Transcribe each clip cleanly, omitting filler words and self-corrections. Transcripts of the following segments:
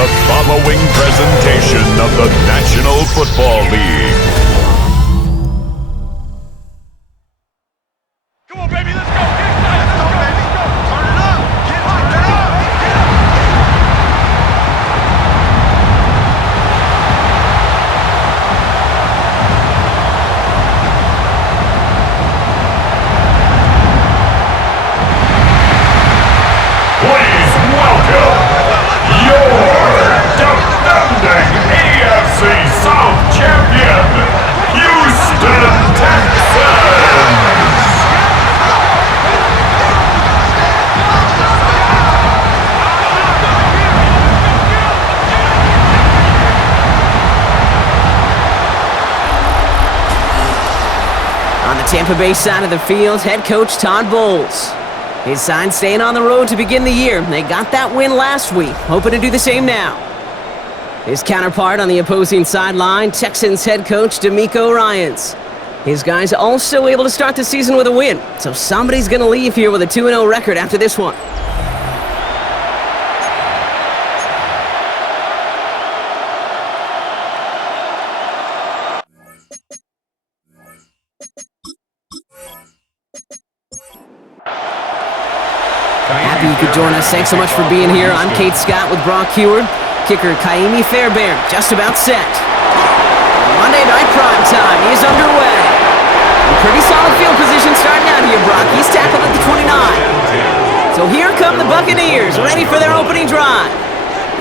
the following presentation of the National Football League. Come on, baby, let's go. Get excited. Let's go, baby. Let's go. Turn it up. Get up. Get up. Get up. Please welcome your defending AFC South champion, Houston Texans. On the Tampa Bay side of the field, head coach Todd Bowles. His side staying on the road to begin the year. They got that win last week, hoping to do the same now. His counterpart on the opposing sideline, Texans head coach DeMeco Ryans. His guys also able to start the season with a win, so somebody's going to leave here with a 2-0 record after this one. Happy you could join us. Thanks so much for being here. I'm Kate Scott with Brock Heward. Kicker Kaimi Fairbairn just about set. Monday night prime time is underway. A pretty solid field position starting out here, Brock. He's tackled at the 29. So here come the Buccaneers, ready for their opening drive.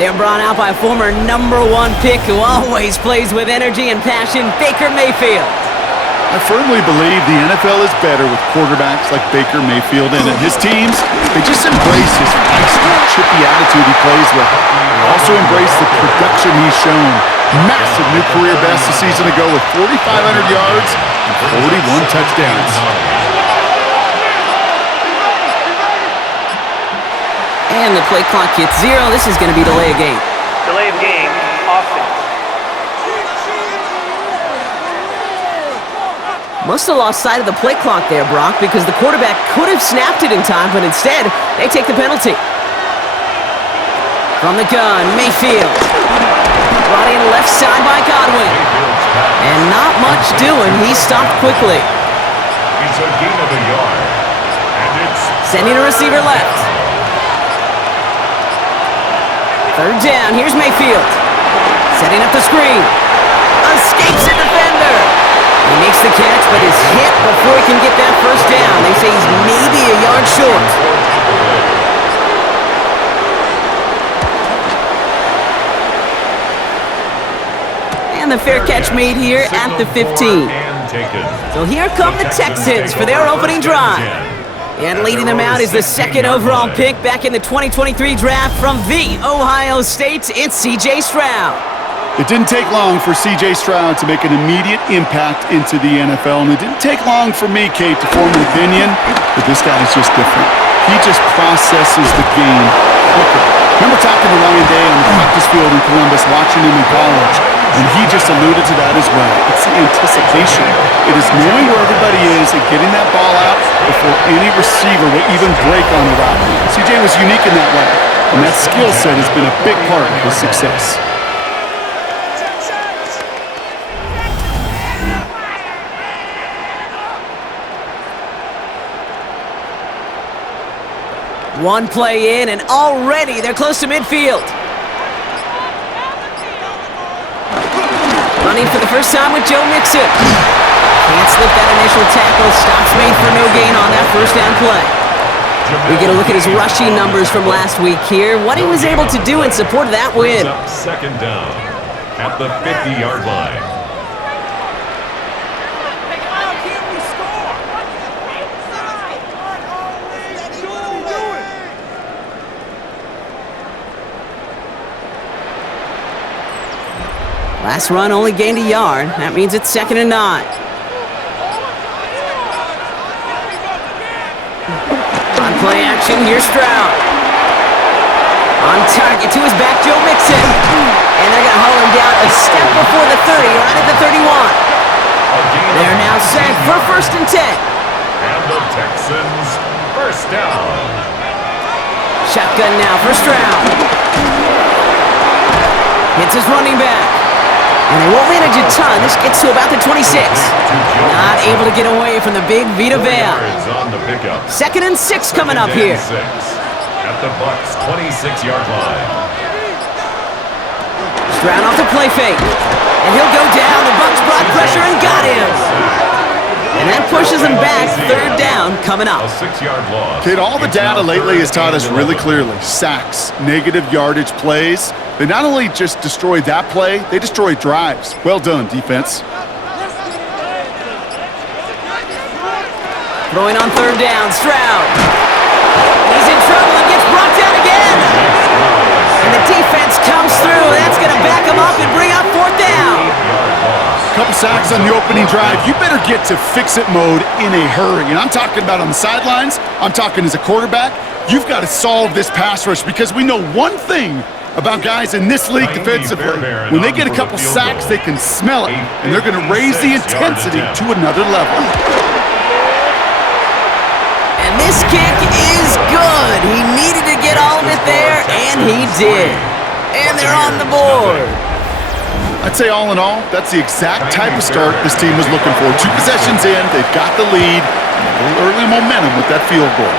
They're brought out by a former #1 pick who always plays with energy and passion, Baker Mayfield. I firmly believe the NFL is better with quarterbacks like Baker Mayfield, and his teams, they just embrace his feisty, chippy attitude he plays with. They also embrace the production he's shown. Massive new career best a season ago with 4,500 yards and 41 touchdowns. And the play clock hits 0. This is going to be delay of game. Delay of game, offense. Must have lost sight of the play clock there, Brock, because the quarterback could have snapped it in time, but instead, they take the penalty. From the gun, Mayfield. Brought in left side by Godwin. And not much doing. He stopped quickly. It's a gain of a yard. And it's Sending a receiver left. Third down, here's Mayfield. Setting up the screen. Escapes a defender. He makes the catch, but is hit before he can get that first down. They say he's maybe a yard short. And the fair catch made here at the 15. So here come the Texans for their opening drive. And leading them out is the second overall pick back in the 2023 draft from the Ohio State. It's C.J. Stroud. It didn't take long for C.J. Stroud to make an immediate impact into the NFL, and it didn't take long for me, Kate, to form an opinion, but this guy's just different. He just processes the game quicker. Remember talking to Ryan Day on the practice field in Columbus, watching him in college, and he just alluded to that as well. It's the anticipation. It is knowing where everybody is and getting that ball out before any receiver will even break on the route. C.J. was unique in that way, and that skill set has been a big part of his success. One play in, and already they're close to midfield. Running for the first time with Joe Mixon. Can't slip that initial tackle. Stops made for no gain on that first down play. We get a look at his rushing numbers from last week here. What he was able to do in support of that win. second down at the 50-yard line. Last run only gained a yard. That means it's 2nd and 9. On play action, here's Stroud. On target to his back, Joe Mixon. And they're going to haul him down a step before the 30, right at the 31. They're now set for 1st and 10. And the Texans first down. Shotgun now for Stroud. Hits his running back. And they won't manage a ton. This gets to about the 26. Not able to get away from the big Vita Vea. 2nd and 6 coming up here. At the Bucks 26-yard line. Stroud off the play fake. And he'll go down. The Bucks brought pressure and got him. And that pushes him back. 3rd down coming up. A 6-yard loss. Kid, all the data lately has taught us really clearly. Sacks, negative yardage plays. They not only just destroy that play, they destroy drives. Well done, defense. Throwing on 3rd down, Stroud. He's in trouble and gets brought down again. And the defense comes through. That's going to back him up and bring up 4th down. Couple sacks on the opening drive. You better get to fix-it mode in a hurry. And I'm talking about on the sidelines. I'm talking as a quarterback. You've got to solve this pass rush because we know one thing about guys in this league defensively. When they get a couple sacks, they can smell it, and they're going to raise the intensity to another level. And this kick is good. He needed to get all of it there, and he did. And they're on the board. I'd say all in all, that's the exact type of start this team was looking for. 2 possessions in, they've got the lead, a little early momentum with that field goal.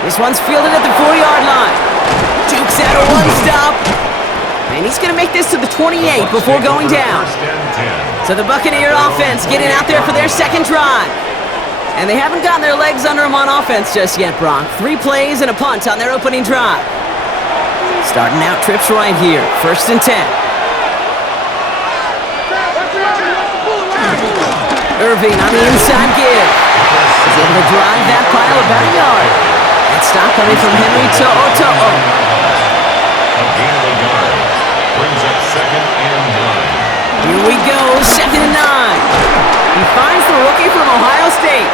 This one's fielded at the 4-yard line. Duke's out of 1 stop. And he's going to make this to the 28 before going down. So the Buccaneer offense getting out there for their 2nd drive. And they haven't gotten their legs under them on offense just yet, Brock. 3 plays and a punt on their opening drive. Starting out trips right here. 1st and 10. Irving on the inside give. He's able to drive that pile about a yard. That stop coming from Henry To'o. A gain of a yard. Brings up 2nd and 9. Here we go, 2nd and 9. He finds the rookie from Ohio State.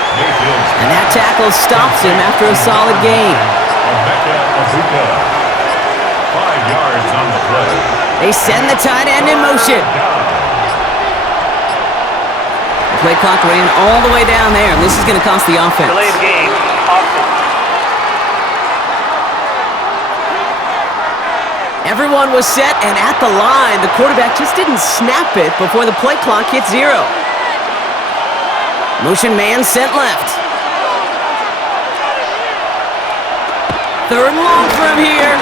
And that tackle stops him after a solid gain. 5 yards on the play. They send the tight end in motion. The play clock ran all the way down there, and this is going to cost the offense. Delay of game, offense. Everyone was set and at the line. The quarterback just didn't snap it before the play clock hit 0. Motion man sent left. 3rd and long for him here.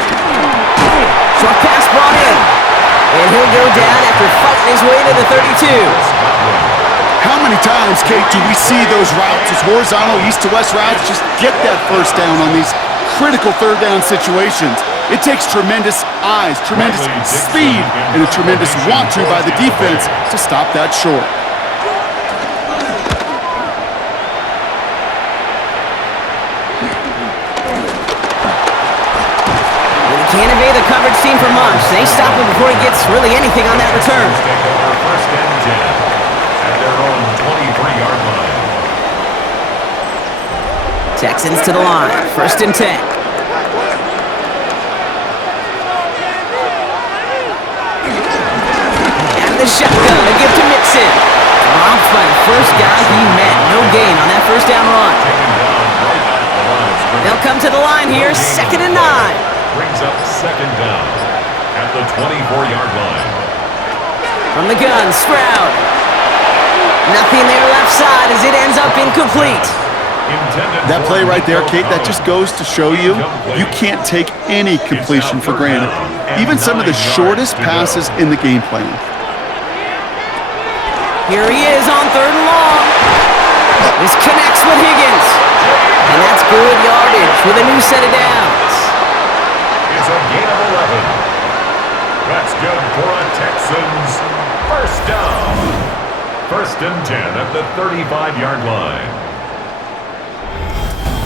Short pass brought in. And he'll go down after fighting his way to the 32. How many times, Kate, do we see those routes, those horizontal east-to-west routes, just get that 1st down on these critical 3rd down situations? It takes tremendous eyes, tremendous speed, and a tremendous want-to by the defense to stop that short. Well, he can't evade the coverage team for much. They stop him before he gets really anything on that return. 1st and 10. At their own 23-yard line. Texans to the line. 1st and 10. Out of the shotgun, a give to Mixon. Dropped by the first guy he met. No gain on that 1st down run. They'll come to the line here. 2nd and 9. Brings up 2nd down at the 24-yard line. From the gun, Stroud. Nothing there left side as it ends up incomplete. That play right there, Kate, that just goes to show you, you can't take any completion for granted. Even some of the shortest passes in the game plan. Here he is on 3rd and long. This connects with Higgins. And that's good yardage with a new set of downs. It's a gain of 11. That's good for a Texans 1st down. 1st and 10 at the 35-yard line.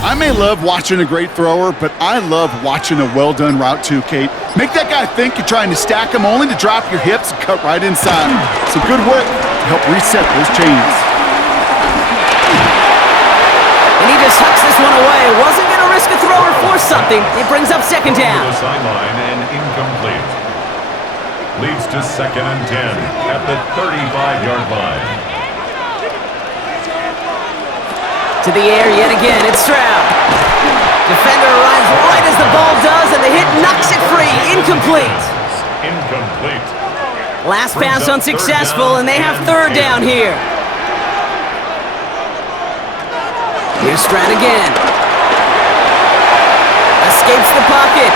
I may love watching a great thrower, but I love watching a well-done route too, Kate. Make that guy think you're trying to stack him only to drop your hips and cut right inside. Some good work to help reset those chains. And he just hucks this one away. Wasn't going to risk a throw or force something. It brings up 2nd down. To the sideline and incomplete. Leads to 2nd and 10 at the 35-yard line. To the air yet again, it's Stroud. Defender arrives right as the ball does, and the hit knocks it free. Incomplete. Incomplete. Last pass unsuccessful, and they have third down here. Here's Stroud again. Escapes the pocket.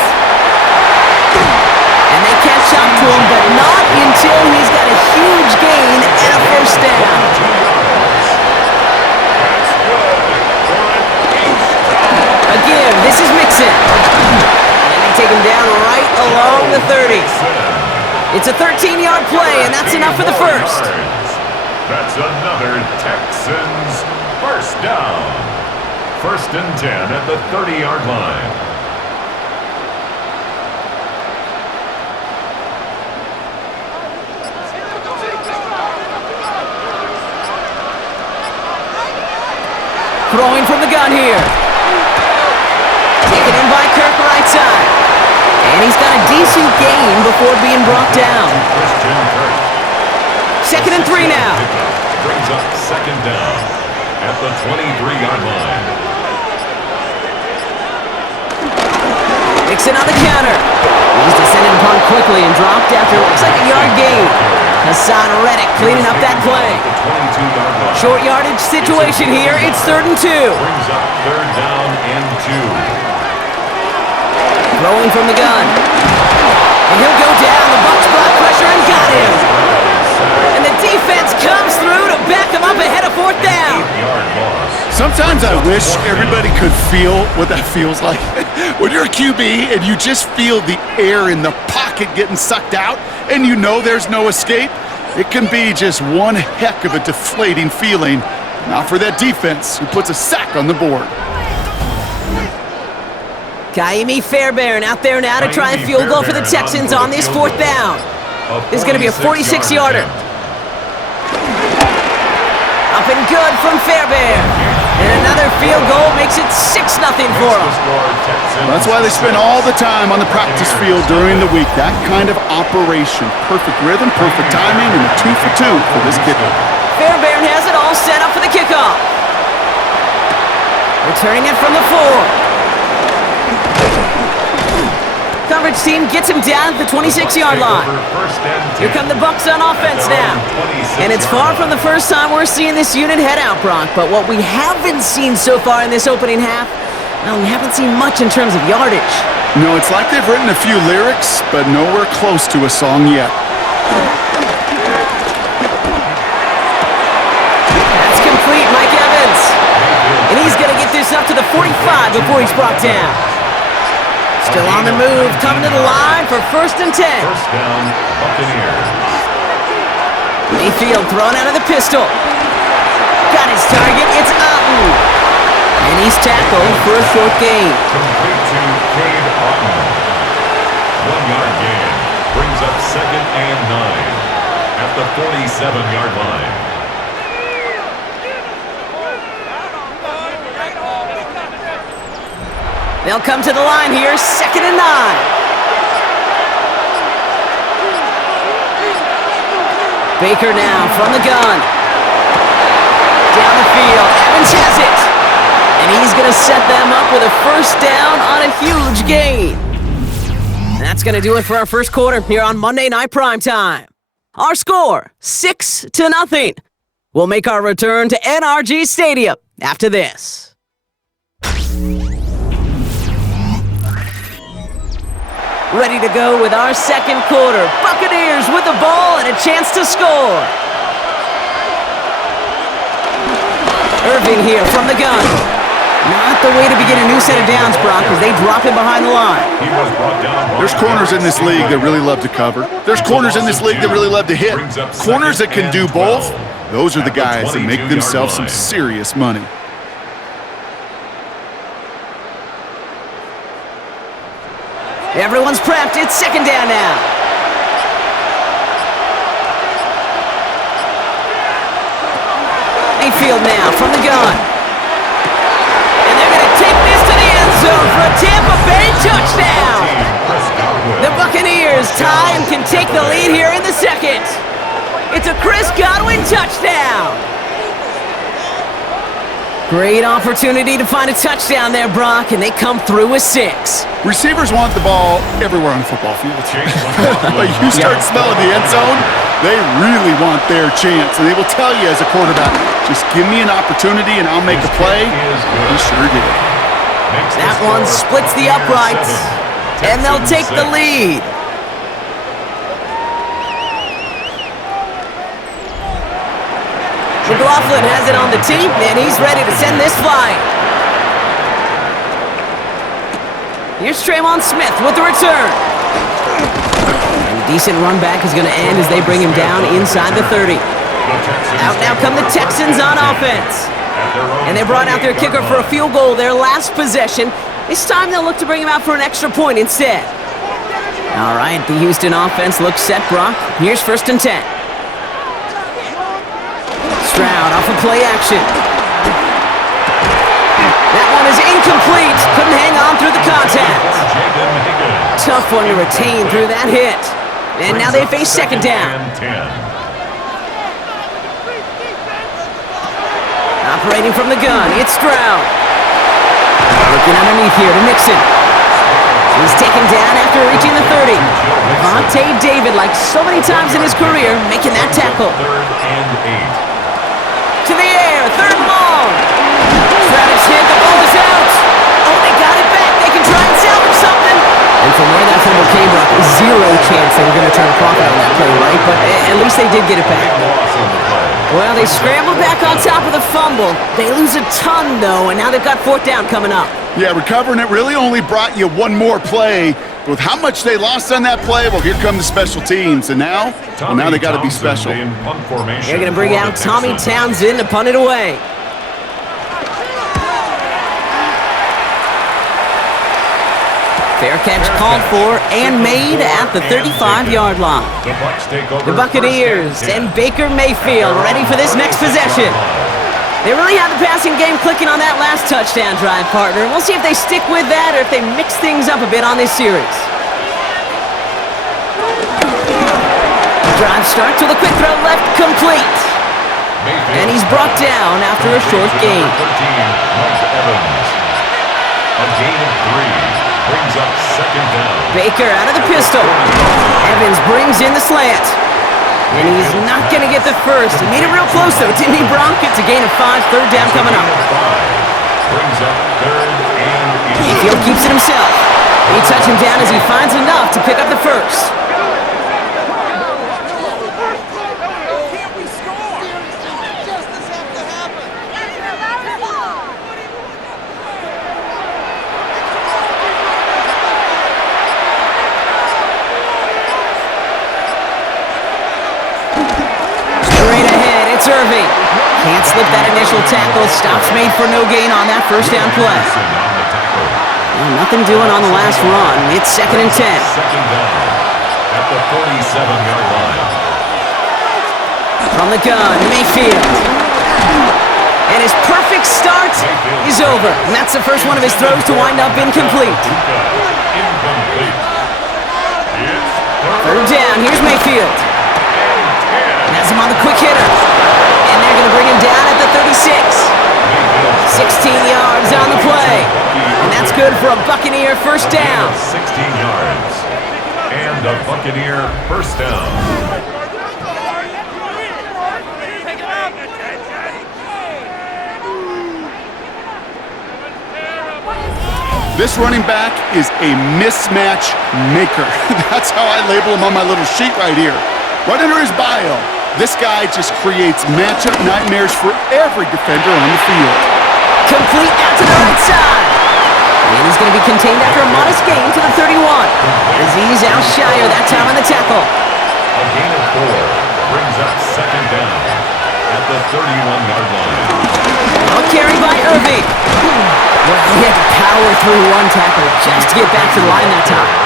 And they catch up to him, but not until he's got a huge gain and a first down. Again, this is Mixon. And they take him down right along the 30. It's a 13-yard play, and that's enough for the first. That's another Texans first down. First and 10 at the 30-yard line. Throwing from the gun here. Taken in by Kirk right side. And he's got a decent gain before being brought down. Second and 3 now. Brings up second down at the 23-yard line. Mixon on the counter. He's descended upon quickly and dropped after it looks like a yard gain. Hassan Reddick cleaning up that play. Short yardage situation here. It's 3rd and 2. Brings up third down and 2. Throwing from the gun. And he'll go down. The Bucs brought pressure and got him. And the defense comes through to back him up ahead of 4th down. Sometimes I wish everybody could feel what that feels like. When you're a QB and you just feel the air in the pocket getting sucked out and you know there's no escape, it can be just one heck of a deflating feeling. Not for that defense who puts a sack on the board. Kaimi Fairbairn out there now to try and field goal for the Texans on this 4th down. This is going to be a 46-yarder. Up and good from Fairbairn. And another field goal makes it 6-0 for them. That's why they spend all the time on the practice field during the week. That kind of operation. Perfect rhythm, perfect timing, and a 2 for 2 for this kicker. Fairbairn has it all set up for the kickoff. Returning it from the 4. Coverage team gets him down at the 26-yard line. Here come the Bucs on offense now. And it's far from the first time we're seeing this unit head out, Brock. But what we haven't seen so far in this opening half, well, we haven't seen much in terms of yardage. No, it's like they've written a few lyrics, but nowhere close to a song yet. That's complete, Mike Evans. And he's going to get this up to the 45 before he's brought down. Still on the move, coming to the line for 1st and 10. First down, Buccaneers. Mayfield thrown out of the pistol. Got his target, it's Otten. And he's tackled for a 4th gain. Complete to Cade Otten. 1-yard gain. Brings up second and 9 at the 47-yard line. They'll come to the line here, 2nd and 9. Baker now from the gun. Down the field, Evans has it. And he's going to set them up with a first down on a huge gain. That's going to do it for our first quarter here on Monday Night Primetime. Our score, 6-0. We'll make our return to NRG Stadium after this. Ready to go with our second quarter. Buccaneers with the ball and a chance to score. Irving here from the gun. Not the way to begin a new set of downs, Brock, as they drop him behind the line. There's corners in this league that really love to cover. There's corners in this league that really love to hit. Corners that can do both, those are the guys that make themselves some serious money. Everyone's prepped. It's 2nd down now. Mayfield now from the gun. And they're going to take this to the end zone for a Tampa Bay touchdown. The Buccaneers tie and can take the lead here in the second. It's a Chris Godwin touchdown. Great opportunity to find a touchdown there, Brock, and they come through with 6. Receivers want the ball everywhere on the football field. But you start smelling the end zone, they really want their chance. And they will tell you as a quarterback, just give me an opportunity and I'll make a play. He sure did. That one splits the uprights, and they'll take the lead. McLaughlin has it on the tee, and he's ready to send this flying. Here's Traymon Smith with the return. And a decent run back is going to end as they bring him down inside the 30. Out now come the Texans on offense. And they brought out their kicker for a field goal their last possession. This time they'll look to bring him out for an extra point instead. All right, the Houston offense looks set, Brock. Here's 1st and 10. Stroud off of play action. That one is incomplete. Couldn't hang on through the contact. Tough one to retain through that hit. And now they face 2nd down. Operating from the gun, it's Stroud. Looking underneath here to Mixon. He's taken down after reaching the 30. Vontae David, like so many times in his career, making that tackle. 3rd and 8. To the air, 3rd and long. Stroud is hit, the ball is out. Oh, they got it back. They can try and salvage something. And from where that fumble came, Brock, zero chance they were going to turn a profit on that play, right? But at least they did get it back. Well, they scrambled back on top of the fumble. They lose a ton, though, and now they've got 4th down coming up. Yeah, recovering it really only brought you one more play. With how much they lost on that play, well, here come the special teams. And now, now they got to be special. They're going to bring out Tommy Townsend to punt it away. Fair catch called for and made at the 35-yard line. The Buccaneers and Baker Mayfield ready for this next possession. They really had the passing game clicking on that last touchdown drive, partner. We'll see if they stick with that or if they mix things up a bit on this series. Drive starts with a quick throw left, complete. And he's brought down after a short gain. A gain of 3 brings up 2nd down. Baker out of the pistol. Evans brings in the slant. And he's not going to get the first. He made it real close, though, didn't he, Bronk? It's a gain of 5, 3rd down coming up. Brings up 3rd and 8. Mayfield keeps it himself. He touch him down as he finds enough to pick up the first. Irving can't slip that initial tackle. Stops made for no gain on that 1st down play. Well, nothing doing on the last run. It's 2nd and 10. 2nd down at the 47-yard line. From the gun, Mayfield. And his perfect start is over. And that's the first one of his throws to wind up incomplete. 3rd down, here's Mayfield. Has him on the quick hitter. And they're going to bring him down at the 36. 16 yards on the play. And that's good for a Buccaneer 1st down. 16 yards. And a Buccaneer 1st down. This running back is a mismatch maker. That's how I label him on my little sheet right here. Right under his bio. This guy just creates matchup nightmares for every defender on the field. Complete out to the right side. And he's going to be contained after a modest gain to the 31. As he's outshire that time on the tackle. A gain of 4 brings up 2nd down at the 31-yard line. A carry by Irving. Well, he had to power through one tackle just to get back to the line that time.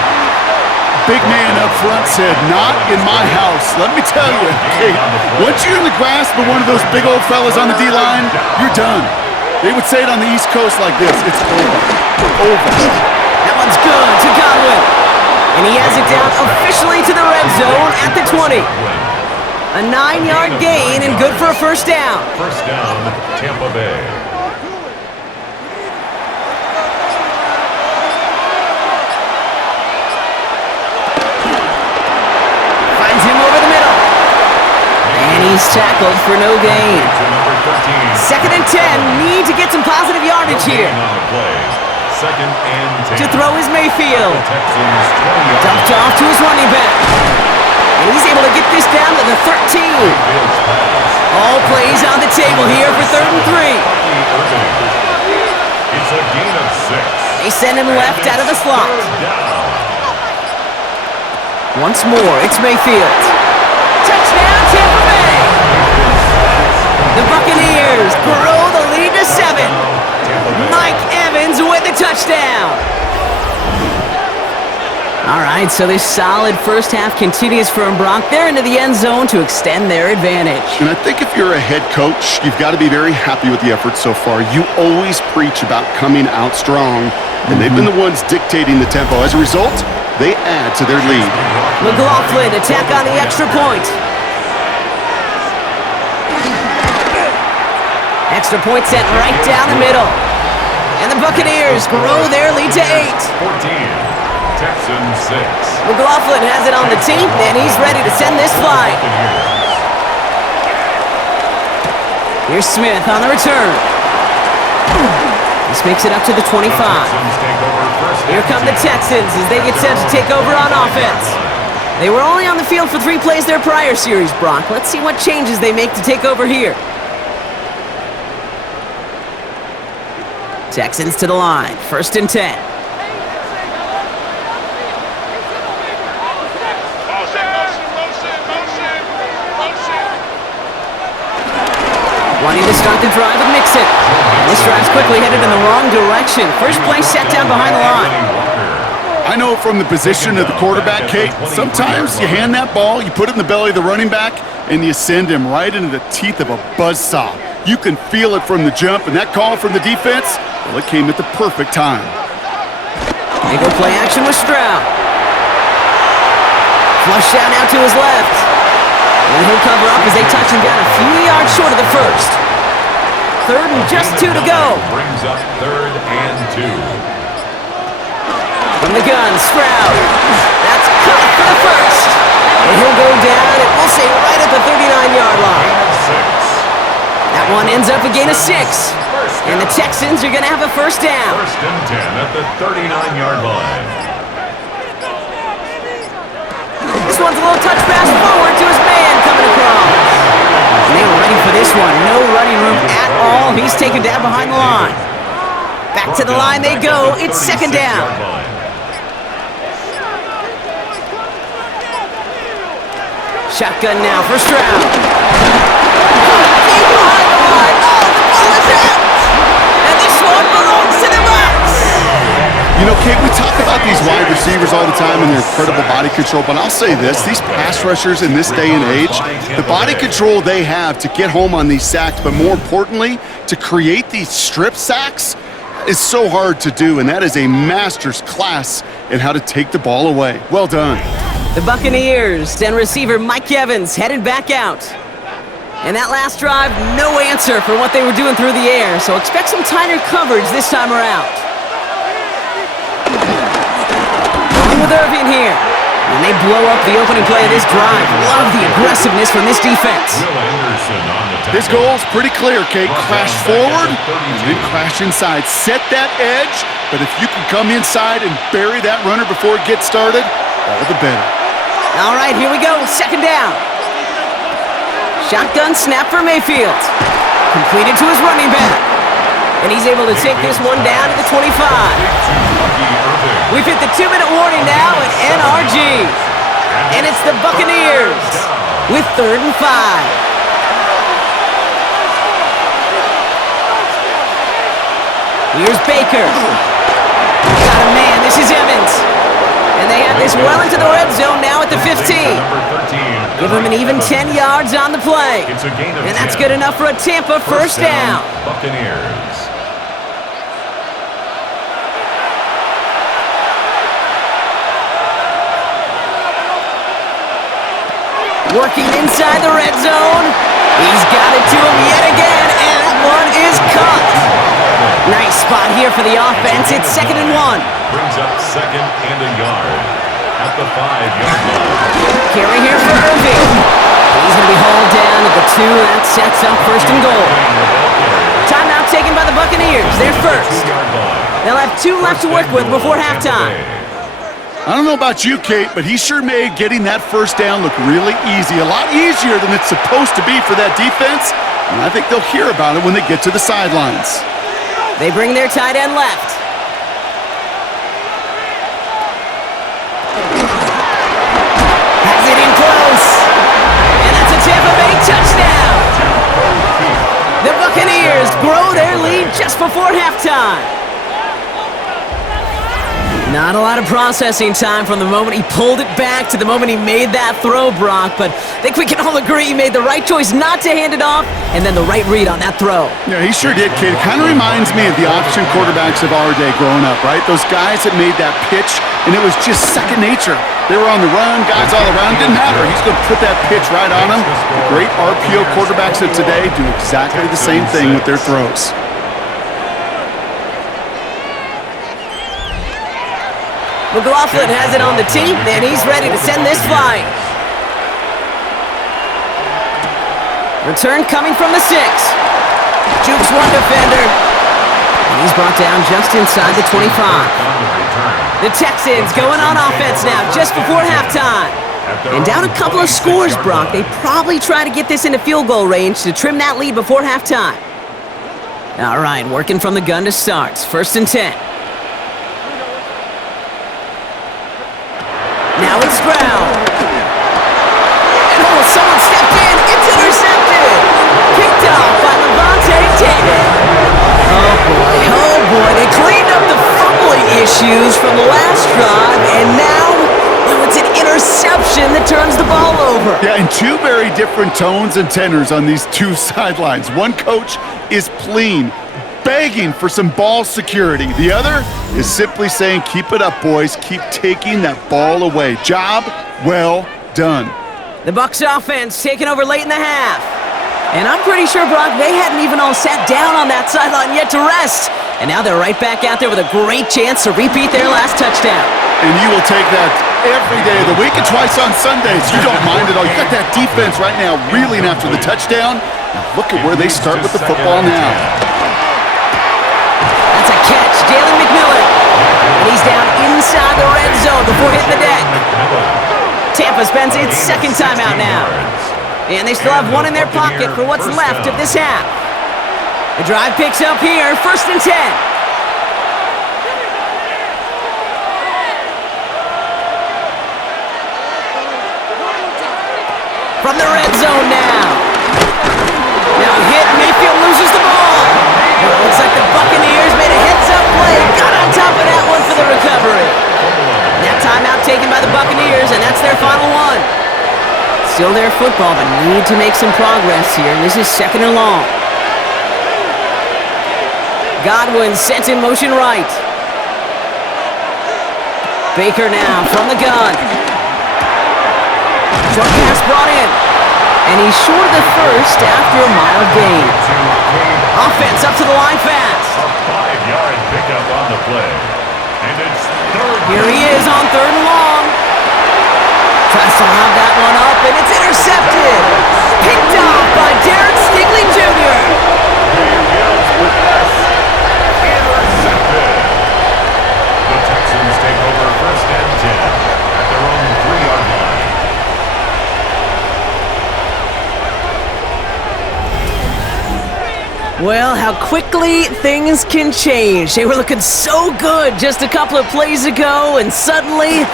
Big man up front said, not in my house. Let me tell you, hey, once you're in the grasp of one of those big old fellas on the D-line, you're done. They would say it on the East Coast like this, it's over. Over. That one's good to Godwin. And he has it down officially to the red zone at the 20. A 9-yard gain and good for a 1st down. 1st down, Tampa Bay. He's tackled for no gain. To number 13. 2nd and 10. Need to get some positive yardage here. On the play. 2nd and 10. To throw is Mayfield. Texans 20 Dumped off to his running back. And he's able to get this down to the 13. Fields pass. All plays on the table here for 3rd and 3. It's a gain of 6. They send him left out of the slot. Down. Once more, it's Mayfield. Touchdown, Tampa Bay! The Buccaneers grow the lead to 7. Mike Evans with the touchdown. All right, so this solid first half continues from Brock. They're into the end zone to extend their advantage. And I think if you're a head coach, you've got to be very happy with the effort so far. You always preach about coming out strong, and they've been the ones dictating the tempo. As a result, they add to their lead. McLaughlin attack on the extra point. Extra point set right down the middle. And the Buccaneers grow their lead to 8. 14. Texans 6. McLaughlin has it on the team, and he's ready to send this flying. Here's Smith on the return. This makes it up to the 25. Here come the Texans as they get set to take over on offense. They were only on the field for 3 plays their prior series, Brock. Let's see what changes they make to take over here. Texans to the line, 1st and 10. Wanting to start the drive with Mixon. This drive's quickly headed in the wrong direction. First play set down behind the line. I know from the position of the quarterback, Kate, sometimes you hand that ball, you put it in the belly of the running back, and you send him right into the teeth of a buzzsaw. You can feel it from the jump, and that call from the defense, well, it came at the perfect time. They go play action with Stroud. Flush out now to his left. And he'll cover up as they touch him down a few yards short of the first. 3rd and just 2 to go. Brings up 3rd and 2. From the gun, Stroud. That's cut for the first. And he'll go down, and we'll say right at the 39-yard line. 6. That one ends up a gain of 6. And the Texans are going to have a first down. 1st and 10 at the 39-yard line. This one's a little touch pass forward to his man coming across. And they were ready for this one. No running room at all. He's taken down behind the line. Back to the line they go. It's 2nd down. Shotgun now for Stroud. Deep behind the line. Oh, the ball is out. And this one belongs to the Bucs. You know, Kate, we talk about these wide receivers all the time and their incredible body control, but I'll say this, these pass rushers in this day and age, the body control they have to get home on these sacks, but more importantly, to create these strip sacks is so hard to do, and that is a master's class in how to take the ball away. Well done. The Buccaneers and receiver Mike Evans headed back out. And that last drive, no answer for what they were doing through the air, so expect some tighter coverage this time around. With Irving here. And they blow up the opening play of this drive. Love the aggressiveness from this defense. His goal's pretty clear, Kate. Crash forward and then crash inside. Set that edge, but if you can come inside and bury that runner before it gets started, all the better. All right, here we go. 2nd down. Shotgun snap for Mayfield. Completed to his running back. And he's able to take this one down to the 25. We've hit the 2-minute warning now at NRG. And it's the Buccaneers with 3rd and 5. Here's Baker. Got a man. This is Evans. And they have this well into the red zone now at the 15. Give him an even 10 yards on the play. And that's good enough for a Tampa first down. Buccaneers. Working inside the red zone. He's got it to him yet again, and that one is caught. Nice spot here for the offense. It's 2nd and 1. Brings up 2nd and a yard at the 5-yard line. Carry here for Irving. He's going to be hauled down at the 2, that sets up first and goal. Timeout taken by the Buccaneers. They're first. They'll have 2 left to work with before halftime. I don't know about you, Kate, but he sure made getting that first down look really easy. A lot easier than it's supposed to be for that defense. And I think they'll hear about it when they get to the sidelines. They bring their tight end left. Has it in close. And that's a Tampa Bay touchdown. The Buccaneers grow their lead just before halftime. Not a lot of processing time from the moment he pulled it back to the moment he made that throw, Brock, but I think we can all agree he made the right choice not to hand it off and then the right read on that throw. Yeah, he sure did, kid. It kind of reminds me of the option quarterbacks of our day growing up, right? Those guys that made that pitch, and it was just second nature. They were on the run, guys all around, didn't matter. He's going to put that pitch right on them. The great RPO quarterbacks of today do exactly the same thing with their throws. McLaughlin has it on the tee, and he's ready to send this flying. Return coming from the 6. Jukes one defender. And he's brought down just inside the 25. The Texans going on offense now, just before halftime. And down a couple of scores, Brock. They probably try to get this into field goal range to trim that lead before halftime. All right, working from the gun to start. First and 10. Now it's Brown. And someone stepped in. It's intercepted. Picked off by Levante David. Oh boy. They cleaned up the fumbling issues from the last drive, and now it's an interception that turns the ball over. Yeah, and 2 very different tones and tenors on these 2 sidelines. One coach is pleading, begging for some ball security. The other is simply saying, keep it up, boys. Keep taking that ball away. Job well done. The Bucs offense taking over late in the half. And I'm pretty sure, Brock, they hadn't even all sat down on that sideline yet to rest. And now they're right back out there with a great chance to repeat their last touchdown. And you will take that every day of the week and twice on Sundays. You don't mind at all. You got that defense right now reeling after the touchdown. Now look at where they start with the football now. That's a catch, Jalen McMillan. And he's down inside the red zone before hitting the deck. Tampa spends its second timeout now. And they still have one in their pocket for what's left of this half. The drive picks up here, first and 10. From the red zone now. Now hit, Mayfield loses the ball. Well, it looks like the Buccaneers made a heads-up play. Got on top of that one for the recovery. That timeout taken by the Buccaneers, and that's their final one. Still their football, but need to make some progress here. This is second and long. Godwin sent in motion right. Baker now from the gun. Short pass brought in. And he's short of the first after a mile gain. Offense up to the line fast. A 5-yard pickup on the play. And it's third. Here he is on third and long. Tries to lob that one up, and it's intercepted. Picked off by Derek Stingley Jr. Intercepted. The Texans take over first and 10 at their own 3-yard line. Well, how quickly things can change. They were looking so good just a couple of plays ago, and suddenly,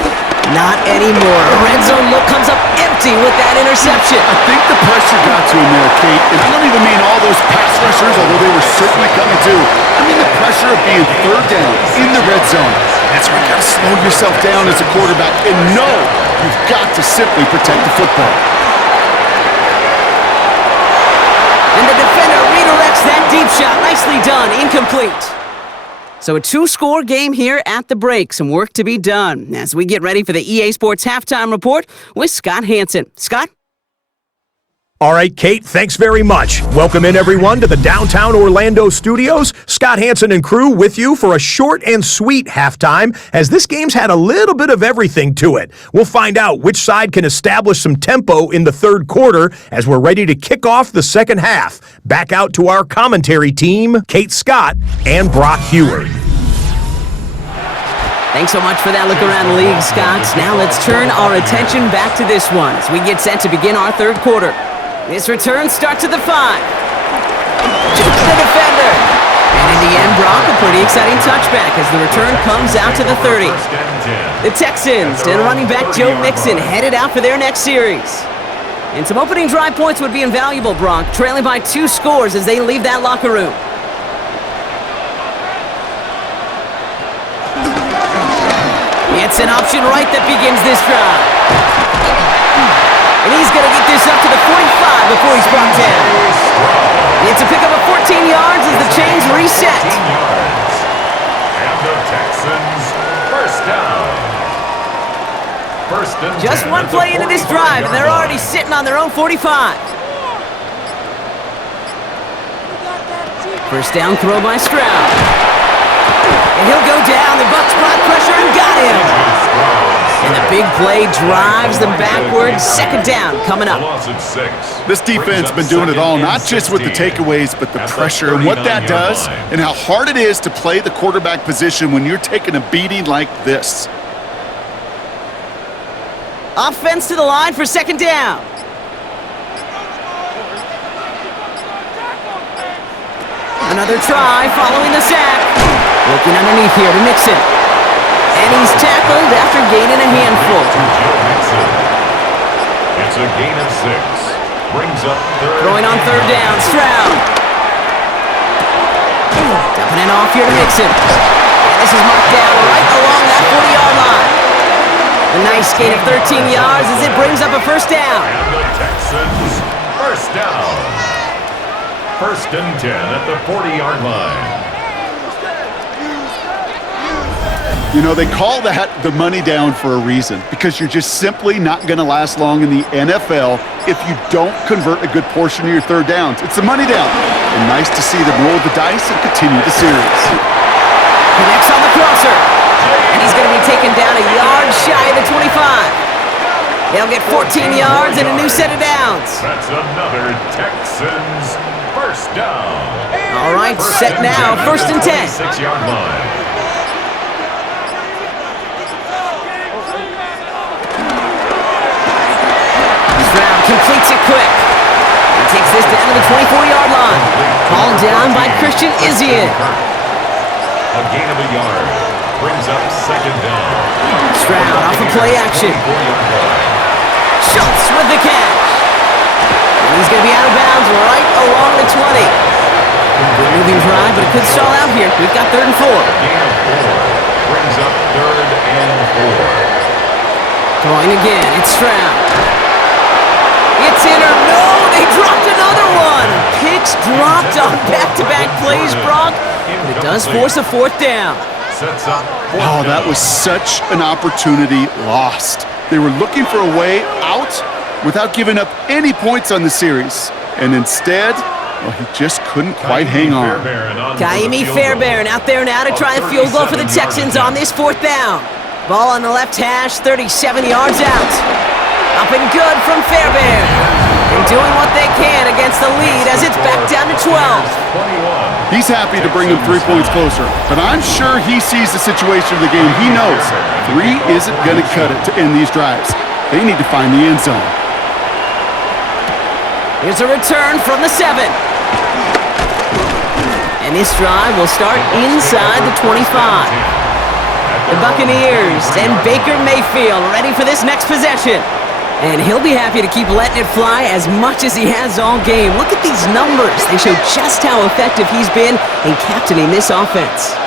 not anymore. A red zone look comes up empty with that interception. I think the pressure got to him there, Kate. And I don't even mean all those pass rushers, although they were certainly coming too. I mean the pressure of being third down in the red zone. That's where you got to slow yourself down as a quarterback and know you've got to simply protect the football. And the defender redirects that deep shot. Nicely done. Incomplete. So a 2-score game here at the break. Some work to be done as we get ready for the EA Sports Halftime Report with Scott Hansen. Scott? All right, Kate, thanks very much. Welcome in, everyone, to the downtown Orlando studios. Scott Hansen and crew with you for a short and sweet halftime, as this game's had a little bit of everything to it. We'll find out which side can establish some tempo in the third quarter as we're ready to kick off the second half. Back out to our commentary team, Kate Scott and Brock Heward. Thanks so much for that look around the league, Scott. Now let's turn our attention back to this one as we get set to begin our third quarter. This return starts at the 5. Jukes the defender. And in the end, Brock, a pretty exciting touchback as the return comes out to the 30. The Texans and running back Joe Mixon headed out for their next series. And some opening drive points would be invaluable, Brock, trailing by 2 scores as they leave that locker room. It's an option right that begins this drive. And he's going to get this up to the 45 before he's brought down. It's a pickup of 14 yards as the chains reset. And the Texans first down. First and Just 10 one play into this drive, and they're already sitting on their own 45. First down throw by Stroud. And he'll go down. The Bucs brought pressure and got him. And the big play drives them backwards. Second down coming up. This defense has been doing it all, not just with the takeaways, but the pressure and what that does and how hard it is to play the quarterback position when you're taking a beating like this. Offense to the line for second down. Another try following the sack. Looking underneath here to Mixon. And he's tackled after gaining a handful. It's a gain of 6. Brings up third. Throwing on third down, Stroud. Dumping it off here to Mixon. And this is marked down right along that 40-yard line. A nice gain of 13 yards as it brings up a first down. And the Texans first down. First and 10 at the 40-yard line. You know, they call that the money down for a reason, because you're just simply not going to last long in the NFL if you don't convert a good portion of your third downs. It's the money down. And nice to see them roll the dice and continue the series. Connects on the crosser. And he's going to be taken down a yard shy of the 25. They'll get 14 yards and a new set of downs. That's another Texans first down. All right, set now, first and 10. 6-yard line. Stroud completes it quick. He takes this down to the 24-yard line. Ball down by Christian Izien. A gain of a yard. Brings up second down. Stroud off of play action. Schultz with the catch. And he's going to be out of bounds right along the 20. Good moving drive, but it could stall out here. We've got third and 4. Gain of 4. Brings up third and 4. Throwing again, it's Stroud. It's in or no, they dropped another one. Picks dropped on back-to-back plays, Brock, but it does force a fourth down. Sets up Oh, that was such an opportunity lost. They were looking for a way out without giving up any points on the series. And instead, well, he just couldn't quite hang on. Kaimi Fairbairn out there now to try a field goal for the Texans on this fourth down. Ball on the left hash, 37 yards out. Up and good from Fairbairn. And doing what they can against the lead as it's back down to 12. He's happy to bring him 3 points closer, but I'm sure he sees the situation of the game. He knows 3 isn't going to cut it to end these drives. They need to find the end zone. Here's a return from the 7. And this drive will start inside the 25. The Buccaneers and Baker Mayfield ready for this next possession. And he'll be happy to keep letting it fly as much as he has all game. Look at these numbers. They show just how effective he's been in captaining this offense.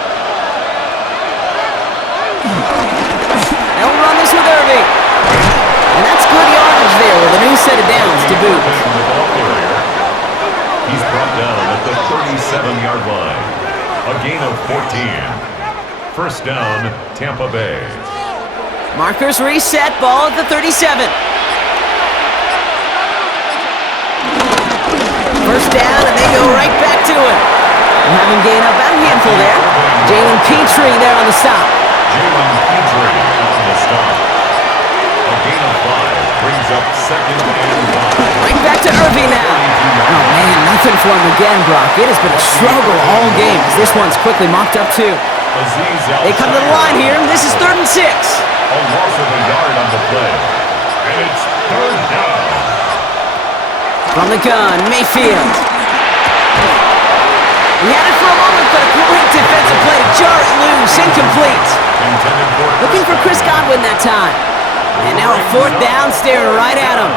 They'll run this with Irving. And that's good yardage there with a new set of downs to boot. He's brought down at the 37-yard line. A gain of 14. First down, Tampa Bay. Markers reset, ball at the 37. First down, and they go right back to it. And having gained up about a handful there. Jalen Petrie there on the stop. Jalen Petrie on the stop. A gain of 5 brings up second and 5. Right back to Irving now. Oh, man, nothing for him again, Brock. It has been a struggle all game as this one's quickly mocked up, too. They come to the line here, and this is 3rd and 6. A loss of a yard on the play. And it's 3rd down. From the gun, Mayfield. He had it for a moment, but a great defensive play to jar it loose, incomplete. Looking for Chris Godwin that time. And now a 4th down, staring right at him.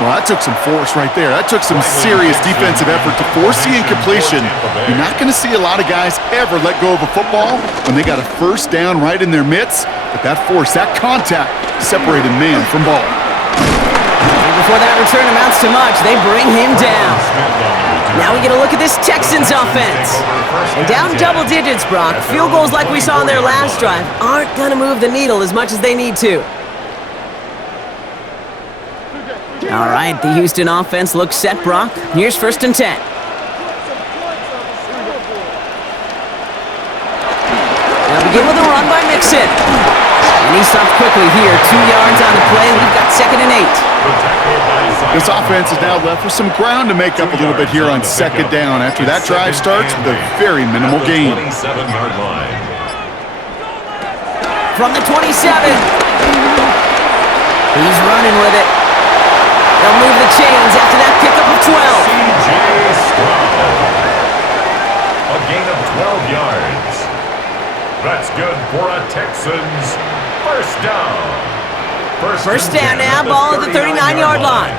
Well, that took some force right there. That took some serious defensive effort to force the incompletion. You're not going to see a lot of guys ever let go of a football when they got a first down right in their midst. But that force, that contact, separated man from ball. And before that return amounts to much, they bring him down. Now we get a look at this Texans offense. And down double digits, Brock. Field goals like we saw in their last drive aren't going to move the needle as much as they need to. All right, the Houston offense looks set, Brock. Here's 1st and 10. Now begin with a run by Mixon. And he stopped quickly here. 2 yards on the play. We've got 2nd and 8. This offense is now left with some ground to make up a little bit here on 2nd down after that drive starts with a very minimal gain. 27-yard line. From the 27. He's running with it. They'll move the chains after that pickup of 12. C.J. Stroud. A gain of 12 yards. That's good for a Texans first down. First down now, ball at the 39-yard line.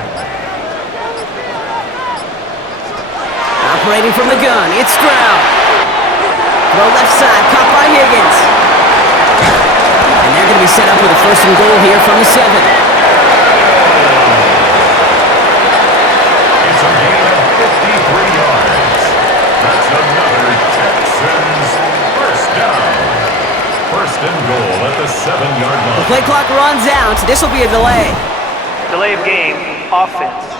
Operating from the gun, it's Stroud. Throw left side, caught by Higgins. And they're going to be set up with a 1st and goal here from the 7. It's a gain of 53 yards. That's another Texans first down. 1st and goal at the 7-yard line. The play clock runs out. This will be a delay. Delay of game, offense.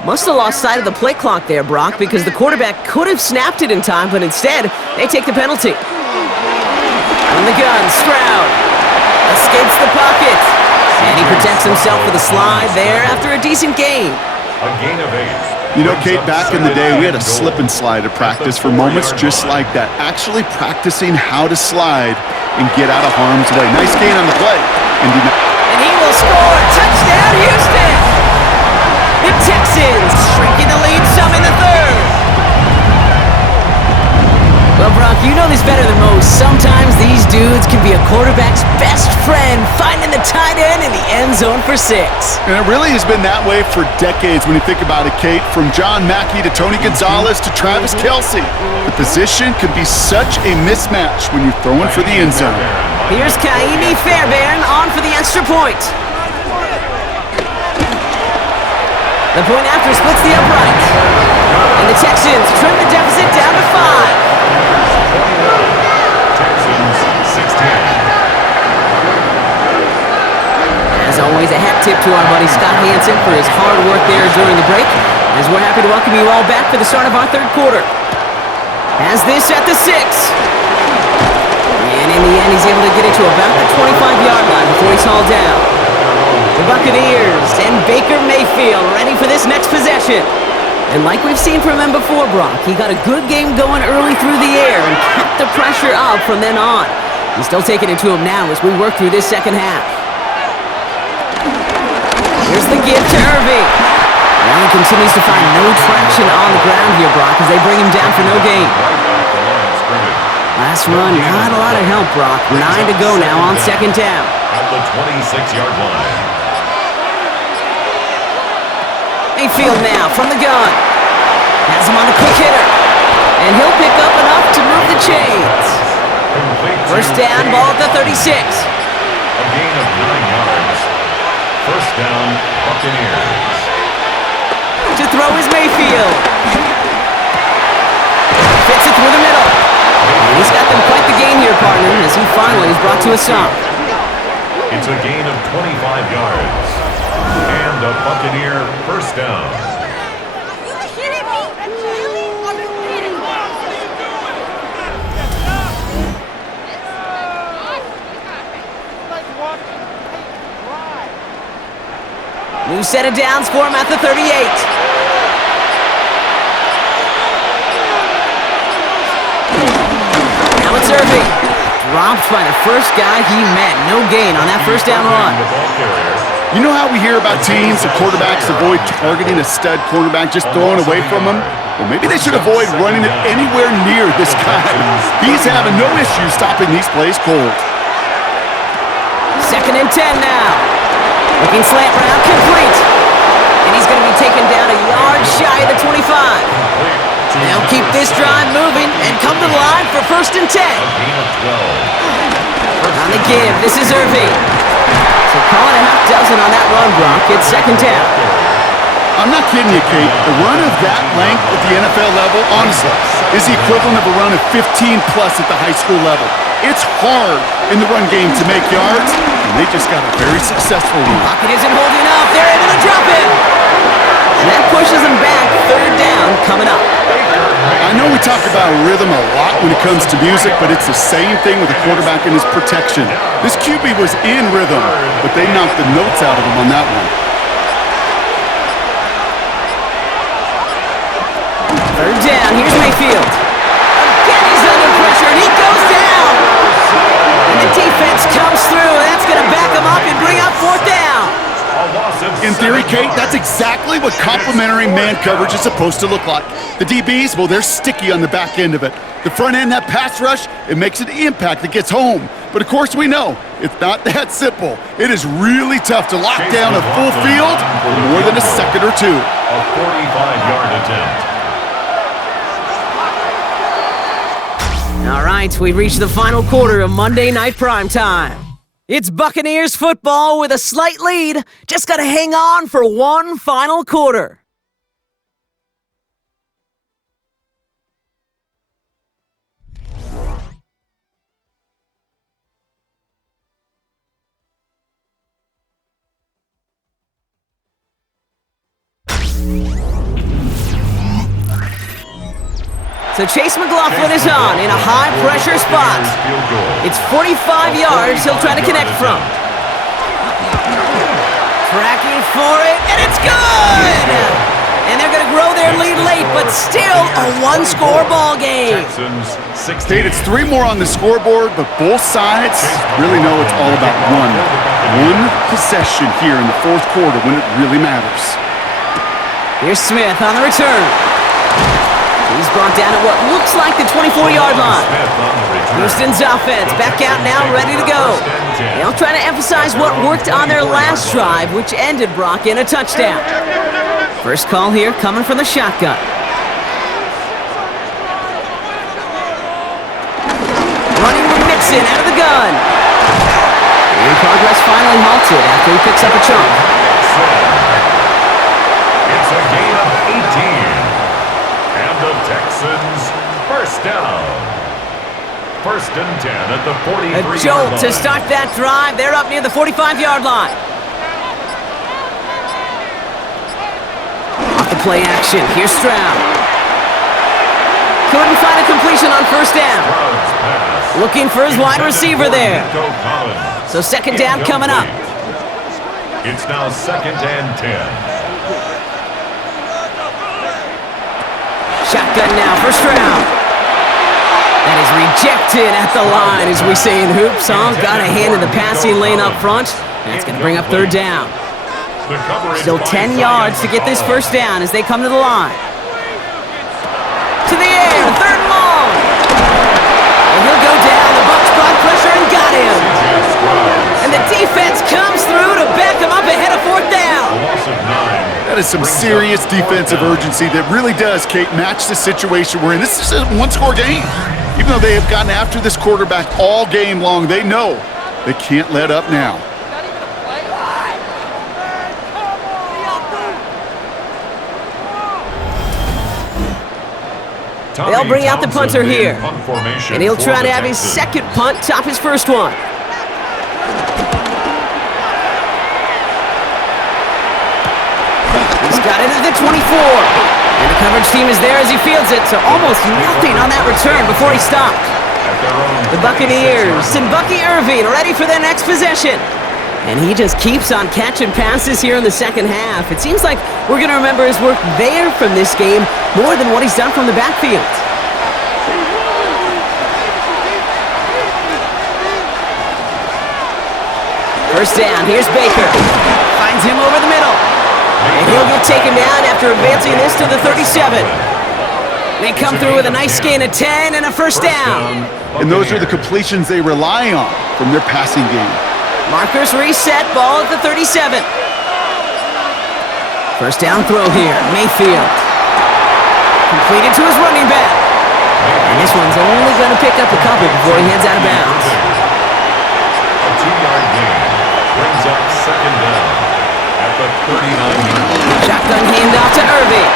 Must have lost sight of the play clock there, Brock, because the quarterback could have snapped it in time, but instead, they take the penalty. On the gun, Stroud escapes the pocket. And he protects himself with a slide there after a decent gain. A gain of 8. You know, Kate, back in the day, we had a slip and slide at practice for moments just like that. Actually practicing how to slide and get out of harm's way. Nice gain on the play. And he will score. Touchdown, Houston! The Texans shrinking the lead some in the 3rd. Well, Brock, you know this better than most. Sometimes these dudes can be a quarterback's best friend, finding the tight end in the end zone for 6. And it really has been that way for decades when you think about it, Kate. From John Mackey to Tony Gonzalez to Travis Kelce. The position can be such a mismatch when you're throwing for the end zone. Here's Kaimi Fairbairn on for the extra point. The point after splits the upright. And the Texans trim the deficit down to 5. Texans 16. As always, a hat tip to our buddy Scott Hansen for his hard work there during the break, as we're happy to welcome you all back for the start of our 3rd quarter. Has this at the 6. And in the end, he's able to get it to about the 25-yard line before he's hauled down. The Buccaneers and Baker Mayfield ready for this next possession. And like we've seen from him before, Brock, he got a good game going early through the air and kept the pressure up from then on. He's still taking it to him now as we work through this 2nd half. Here's the give to Irving. Now he continues to find no traction on the ground here, Brock, as they bring him down for no gain. Last run, not a lot of help, Brock. 9 to go now on 2nd down. At the 26-yard line. Mayfield now from the gun. Has him on a quick hitter. And he'll pick up enough to move the chains. First down, ball at the 36. A gain of 9 yards. First down, Buccaneers. To throw is Mayfield. Fits it through the middle. And he's got them quite the gain here, partner, as he finally is brought to a stop. It's a gain of 25 yards. And And a Buccaneer first down. New set of downs for him at the 38. Now it's Irving. Dropped by the first guy he met. No gain on that first down run. You know how we hear about teams and quarterbacks avoid targeting a stud quarterback, just throwing away from him? Well, maybe they should avoid running it anywhere near this guy. He's having no issue stopping these plays cold. 2nd and 10 now. Looking slant route, complete. And he's going to be taken down a yard shy of the 25. They'll keep this drive moving and come to the line for 1st and 10. On the give, this is Irving. So call it a half dozen on that run block. It's 2nd down. I'm not kidding you, Kate. A run of that length at the NFL level, honestly, is the equivalent of a run of 15-plus at the high school level. It's hard in the run game to make yards, and they just got a very successful one. Pocket isn't holding up. They're able to drop it. And that pushes them back. 3rd down coming up. I know we talk about rhythm a lot when it comes to music, but it's the same thing with a quarterback and his protection. This QB was in rhythm, but they knocked the notes out of him on that one. 3rd down. Here's Mayfield. Again, he's under pressure, and he goes down. And the defense comes through. That's going to back him up and bring up 4th down. In theory, Kate, that's exactly what complementary man coverage is supposed to look like. The DBs, well, they're sticky on the back end of it. The front end, that pass rush, it makes an impact that gets home. But of course we know, it's not that simple. It is really tough to lock down a full field for more than a second or two. A 45-yard attempt. All right, we've reached the final quarter of Monday Night Primetime. It's Buccaneers football with a slight lead. Just got to hang on for one final quarter. So Chase McLaughlin is on in a high-pressure spot. It's 45 yards he'll try to connect from. Tracking for it, and it's good! And they're going to grow their lead late, but still a one-score ball game. Kate, it's 3 more on the scoreboard, but both sides really know it's all about one. One possession here in the 4th quarter when it really matters. Here's Smith on the return. He's brought down at what looks like the 24-yard line. Houston's offense back out now, ready to go. They'll try to emphasize what worked on their last drive, which ended Brock in a touchdown. First call here coming from the shotgun. Running with Mixon out of the gun. And progress finally halted after he picks up a chunk. It's a gain of 18. And the Texans first down. 1st and 10 at the 43-yard line. A jolt to start that drive. They're up near the 45-yard line. Off the play action. Here's Stroud. Couldn't find a completion on 1st down. Looking for his wide receiver there. So 2nd down coming up. It's now 2nd and 10. Shotgun now for Stroud. That is rejected at the line, as we say in hoops. Got a hand in the passing lane up front. That's going to bring up 3rd down. Still 10 yards to get this 1st down as they come to the line. To the air, 3rd and long. And he'll go down. The Bucs brought pressure and got him. And the defense comes through to back him up ahead of 4th down. That is some serious defensive urgency that really does, Kate, match the situation we're in. This is a one-score game. Even though they have gotten after this quarterback all game long, they know they can't let up now. They'll bring out the punter here. And he'll try to have his 2nd punt top his 1st one. got it at the 24. And the coverage team is there as he fields it, so almost nothing on that return before he stopped. The Buccaneers and Bucky Irving ready for their next possession. And he just keeps on catching passes here in the second half. It seems like we're going to remember his work there from this game more than what he's done from the backfield. First down, here's Baker. Finds him over the middle. And he'll get taken down after advancing this to the 37. They come through with a nice gain of 10 and a first down. And those are the completions they rely on from their passing game. Markers reset, ball at the 37. First down throw here, Mayfield. Completed to his running back. And this one's only going to pick up a couple before he heads out of bounds. A 2-yard gain brings up second down at the 39. Shotgun handoff to Irving.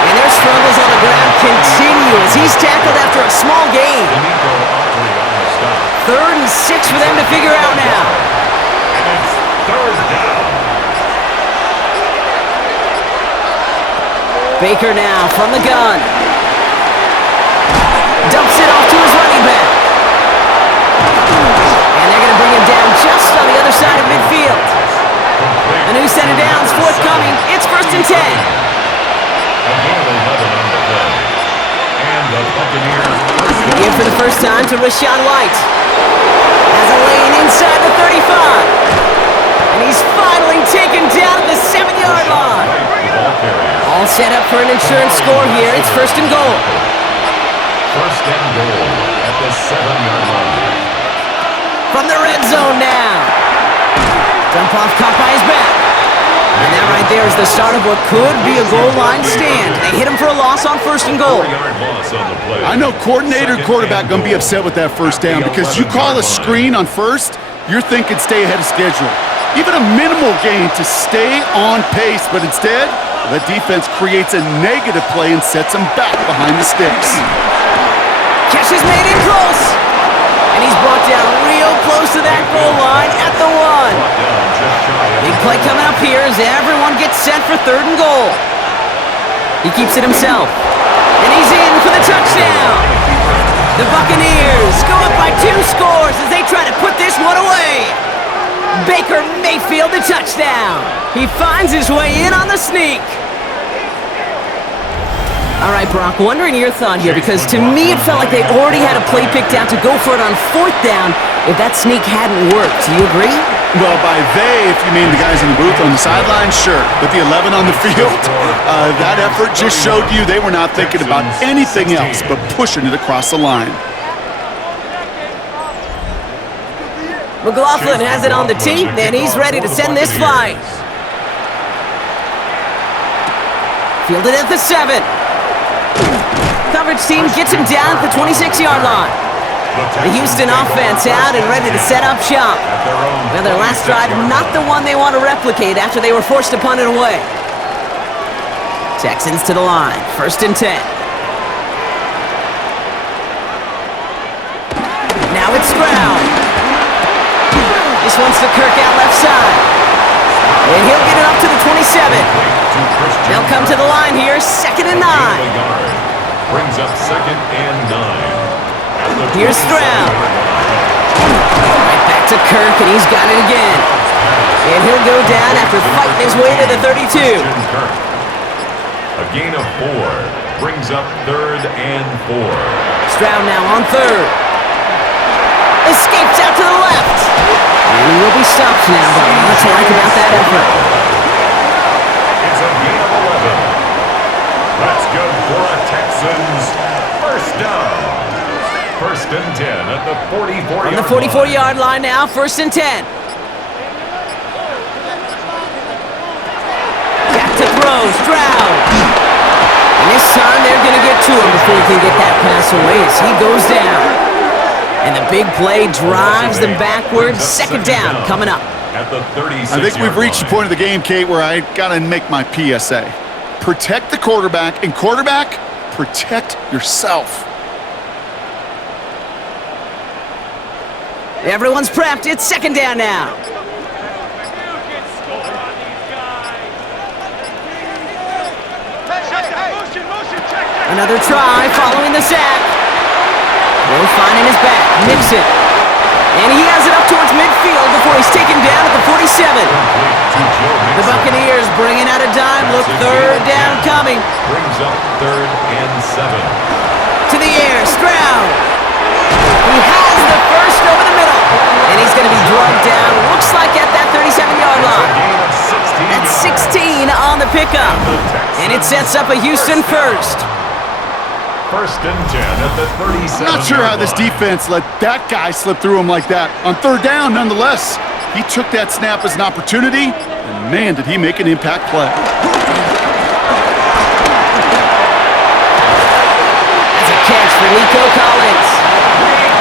And their struggles on the ground continue as he's tackled after a small gain. 3rd and 6 for them to figure out now. And it's third down. Baker now from the gun. Dumps it off to his running back. And they're going to bring him down just on the other side of midfield. A new set of downs forthcoming. It's 1st and 10. And the Buccaneers Again for the first time to Rashawn White. Has a lane inside the 35. And he's finally taken down at the 7-yard line. All set up for an insurance score here. It's 1st and goal. 1st and goal at the 7-yard line. From the red zone now. Dump off caught by his back. And that right there is the start of what could be a goal line stand. They hit him for a loss on 1st and goal. I know coordinator and quarterback going to be upset with that first down because you call a screen on first, you're thinking stay ahead of schedule. Even a minimal gain to stay on pace, but instead, the defense creates a negative play and sets them back behind the sticks. Catch is made in close. And he's brought down real close to that goal line at the 1. Big play coming up here as everyone gets set for 3rd and goal. He keeps it himself. And he's in for the touchdown. The Buccaneers go up by 2 scores as they try to put this one away. Baker Mayfield the touchdown. He finds his way in on the sneak. All right, Brock, wondering your thought here, because to me it felt like they already had a play picked out to go for it on 4th down if that sneak hadn't worked. Do you agree? Well, by they, if you mean the guys in the booth on the sideline, sure. But the 11 on the field, that effort just showed you they were not thinking about anything else but pushing it across the line. McLaughlin has it on the tee, and he's ready to send this flying. Fielded at the 7. Coverage team gets him down at the 26-yard line. The Houston offense out and ready to set up shop. Now their last drive, not the one they want to replicate after they were forced to punt it away. Texans to the line, 1st and 10. Now it's Stroud. This one's to Kirk out left side. And he'll get it up to the 27. They'll come to the line here, 2nd and 9. Brings up 2nd and 9. Here's Stroud. Right back to Kirk, and he's got it again. And he'll go down after fighting his way to the 32. A gain of 4 brings up 3rd and 4. Stroud now on 3rd. Escapes out to the left. And he will be stopped now, but what's to like about that effort? It's a gain of 11. That's good for a Texans first down. 1st and 10 at the 44-yard line. On the 44-yard line now, 1st and 10. Back to throw, Stroud. And this time they're going to get to him before he can get that pass away as he goes down. And the big play drives them backwards. 2nd down coming up. At the 36-yard I think we've reached the point of the game, Kate, where I got to make my PSA. Protect the quarterback, and quarterback, protect yourself. Everyone's prepped. It's 2nd down now. Another try following the sack. Will finding his back. Nixon. And he has it up towards midfield before he's taken down at the 47. The Buccaneers bringing out a dime look. Third down coming. Brings up 3rd and 7. To the air. Stroud. He has the first over the middle. And he's going to be drugged down. Looks like at that 37-yard line. That's 16 on the pickup. And it sets up a Houston first. 1st and 10 at the 37. I'm not sure how this defense let that guy slip through him like that. On 3rd down, nonetheless, he took that snap as an opportunity, and man, did he make an impact play. That's a catch for Nico Collins.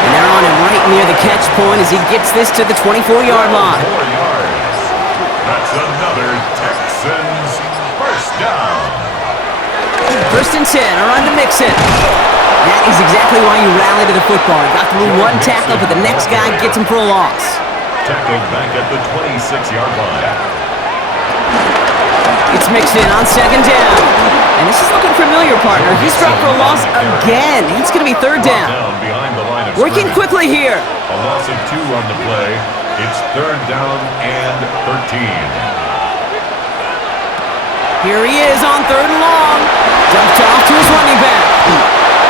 And they're on him right near the catch point as he gets this to the 24-yard line. 4 yards. That's another Texans first down. 1st and 10, or on to Mixon. That is exactly why you rally to the football. Got through one tackle, but the next guy gets him for a loss. Tackled back at the 26-yard line. It's Mixon on 2nd down. And this is looking familiar, partner. He's dropped for a loss again. It's going to be 3rd down. Behind the line of Working scrimmage. quickly here. A loss of 2 on the play. It's 3rd down and 13. Here he is on 3rd and long. Dumped off to his running back.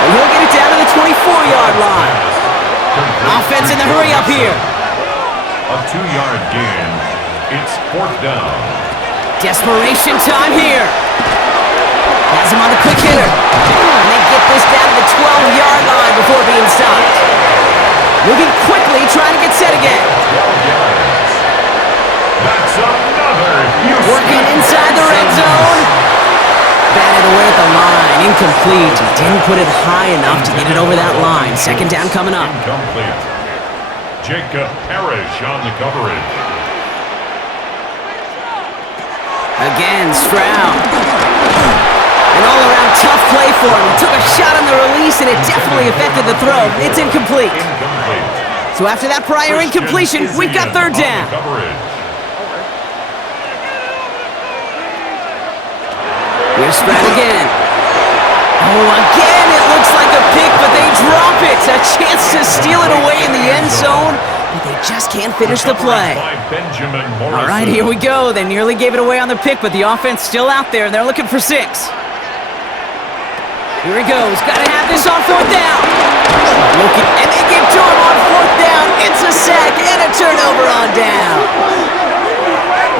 And he'll get it down to the 24-yard line. Offense in the hurry up here. A 2-yard gain. It's 4th down. Desperation time here. Has him on the quick hitter. And they get this down to the 12-yard line before being stopped. Moving quickly, trying to get set again. 12 yards. That's another Houston. Working inside the red zone. Batted away at the line. Incomplete. He didn't put it high enough to get it over that line. 2nd down coming up. Incomplete. Jacob Parrish on the coverage. Again, Stroud. An all-around tough play for him. He took a shot on the release, and it definitely affected the throw. It's incomplete. So after that prior incompletion, we've got 3rd down. Here's Stroud again. Oh, again, it looks like a pick, but they drop it. A chance to steal it away in the end zone, but they just can't finish the play. All right, here we go. They nearly gave it away on the pick, but the offense still out there. They're looking for 6. Here he goes. Got to have this on 4th down. And they get to him on 4th down. It's a sack and a turnover on down.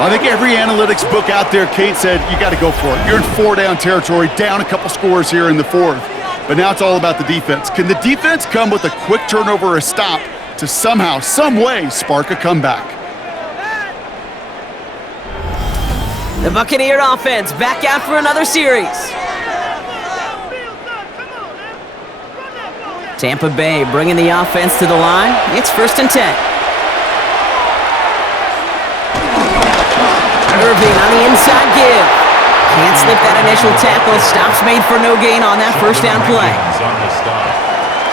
Well, I think every analytics book out there, Kate said, you got to go for it. You're in 4-down territory, down a couple scores here in the 4th. But now it's all about the defense. Can the defense come with a quick turnover or a stop to somehow, some way, spark a comeback? The Buccaneer offense back out for another series. Tampa Bay bringing the offense to the line. It's 1st and 10. Irving on the inside give. Can't slip that initial tackle. Stops made for no gain on that 1st down play.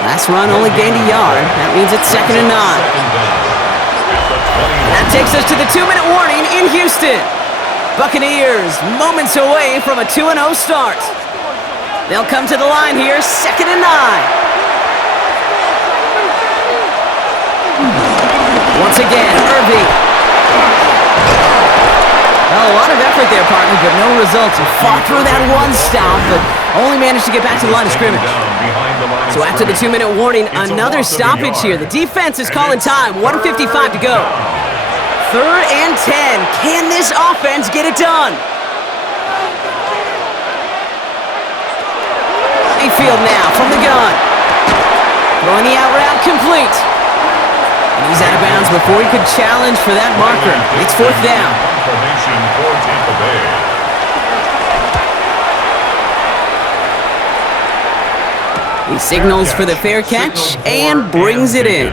Last run only gained a yard. That means it's 2nd and 9. And that takes us to the 2-minute warning in Houston. Buccaneers moments away from a 2-0 start. They'll come to the line here, 2nd and 9. Once again, Irving. Well, a lot of effort there, partner, but no results. He fought through that one stop, but only managed to get back to the line of scrimmage. So after the 2-minute warning, another stoppage here. The defense is calling time. 1:55 to go. 3rd and 10. Can this offense get it done? Mayfield now from the gun. Throwing the out route complete. And he's out of bounds before he could challenge for that marker. It's 4th down. Formation for Tampa Bay. He signals for the fair catch and brings it in.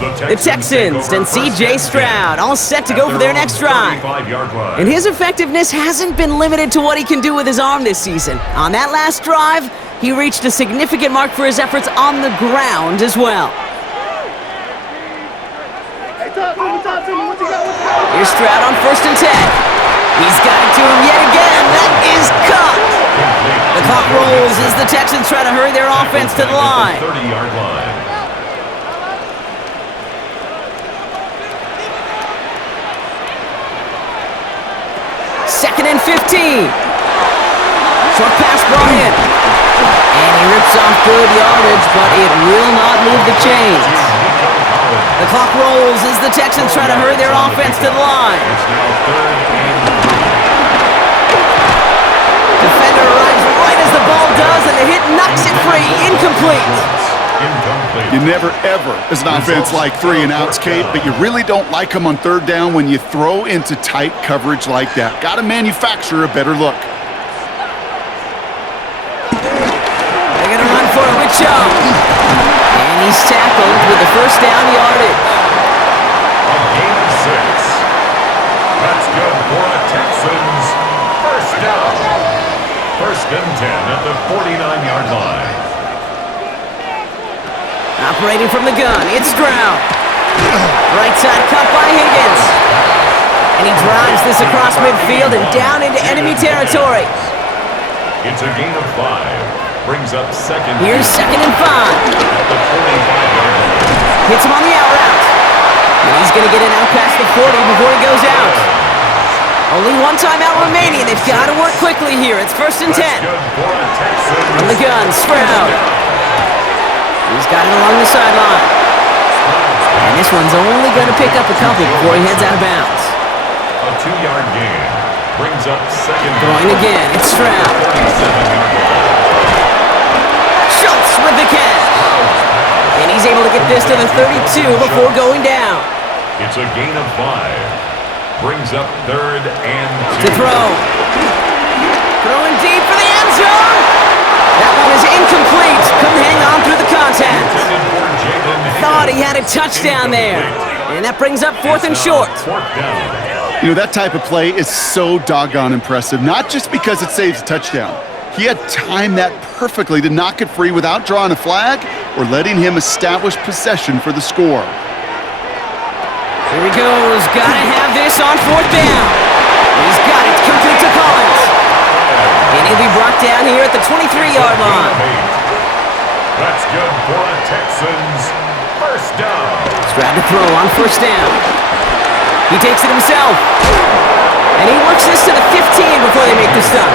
The Texans and C.J. Stroud all set to go for their next drive. And his effectiveness hasn't been limited to what he can do with his arm this season. On that last drive, he reached a significant mark for his efforts on the ground as well. Here's Stroud on 1st and 10. He's got it to him yet again. That is caught. The clock rolls rolls as the Texans try to hurry their offense to the line. 30-yard line. Second and 15. Short pass brought in. And he rips off good yardage, but it will not move the chains. The clock rolls as the Texans try to hurry their offense to the line. It's now 3rd and 3. Defender arrives right as the ball does, and the hit knocks it free. Incomplete. Incomplete. You never, ever, as an offense, like 3 and outs, Kate, but you really don't like them on 3rd down when you throw into tight coverage like that. Got to manufacture a better look. They're going to run for it with Chubb. And he's tackled with the first down yardage. A gain of 6. That's good for the Texans. First down. 1st and 10 at the 49-yard line. Operating from the gun, it's Stroud. Right side cut by Higgins. And he drives this across midfield and down into enemy territory. It's a gain of 5. Brings up second. Here's 2nd and 5. At the 45-yard line. Hits him on the out route. And he's going to get it out past the 40 before he goes out. Only one timeout remaining. They've got to work quickly here. It's 1st and 10. That's good for the Texans. From the gun, Stroud. He's got it along the sideline. And this one's only going to pick up a couple before he heads out of bounds. A 2-yard gain. Brings up second. Throwing again, it's Stroud. 37-yard line. Schultz with the catch. And he's able to get this to the 32 before going down. It's a gain of 5. Brings up 3rd and 2. To throw. Throwing deep for the end zone. That one is incomplete. Couldn't hang on through the contact. Thought he had a touchdown there. And that brings up 4th and short. 4th down. You know, that type of play is so doggone impressive, not just because it saves a touchdown. He had timed that perfectly to knock it free without drawing a flag or letting him establish possession for the score. Here he goes. Gotta have this on 4th down. He's got it complete to Collins. And he'll be brought down here at the 23-yard line. That's good for the Texans. First down. Stroud to throw on 1st down. He takes it himself. And he works this to the 15 before they make the stop.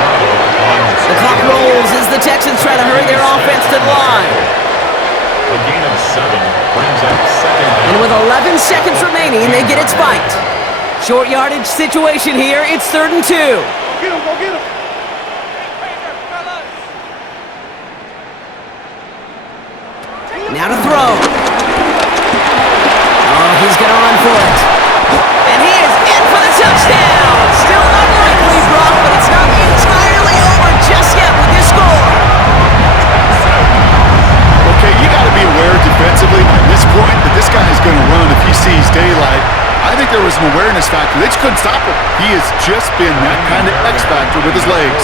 The clock rolls as the Texans try to hurry their offense to the line. A gain of 7 brings up second down. And with 11 seconds remaining, they get it spiked. Short yardage situation here. It's 3rd and 2. Get him, go get him. Now to throw. Oh, he's going to run for it. And he is in for the touchdown. Still unlikely, Brock, but it's not entirely over just yet with this score. Okay, you got to be aware defensively at this point that this guy is going to run if he sees daylight. I think there was an awareness factor. They just couldn't stop him. He has just been that kind of X factor with his legs.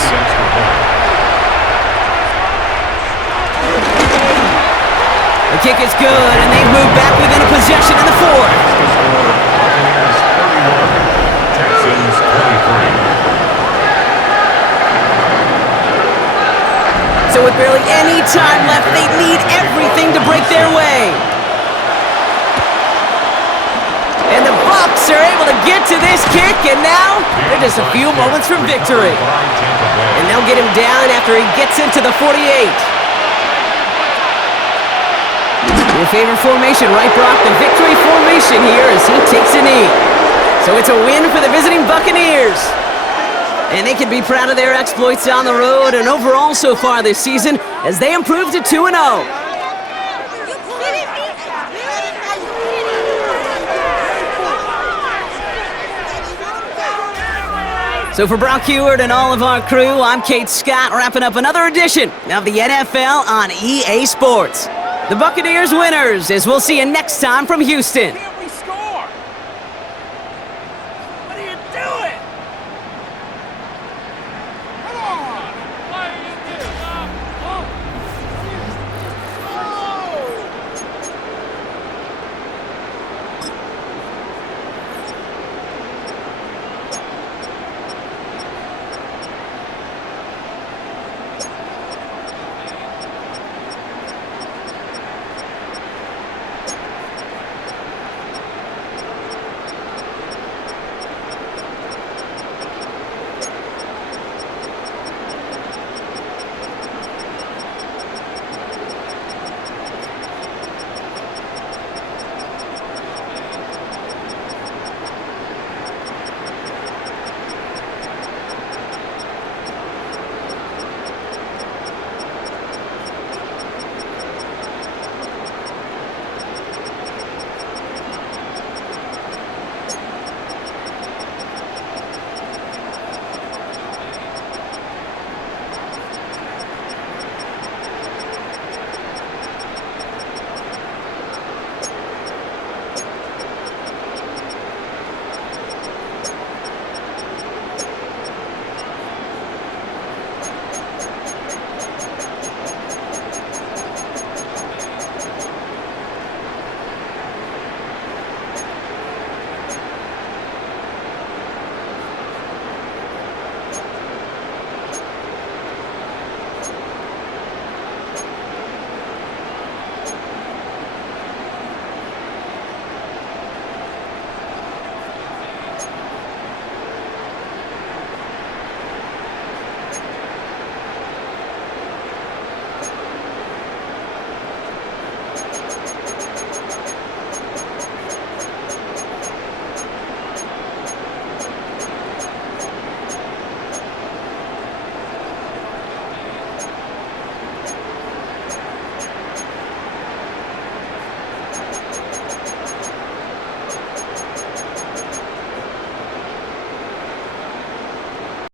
The kick is good, and they've moved back within a possession in the 4th. Buccaneers 31, Texans 23. So with barely any time left, they need everything to break their way. And the Bucs are able to get to this kick, and now they're just a few moments from victory. And they'll get him down after he gets into the 48. Your favorite formation, right, Brock? The victory formation here as he takes a knee. So it's a win for the visiting Buccaneers. And they can be proud of their exploits on the road and overall so far this season as they improve to 2-0. So for Brock Heward and all of our crew, I'm Kate Scott, wrapping up another edition of the NFL on EA Sports. The Buccaneers winners, as we'll see you next time from Houston.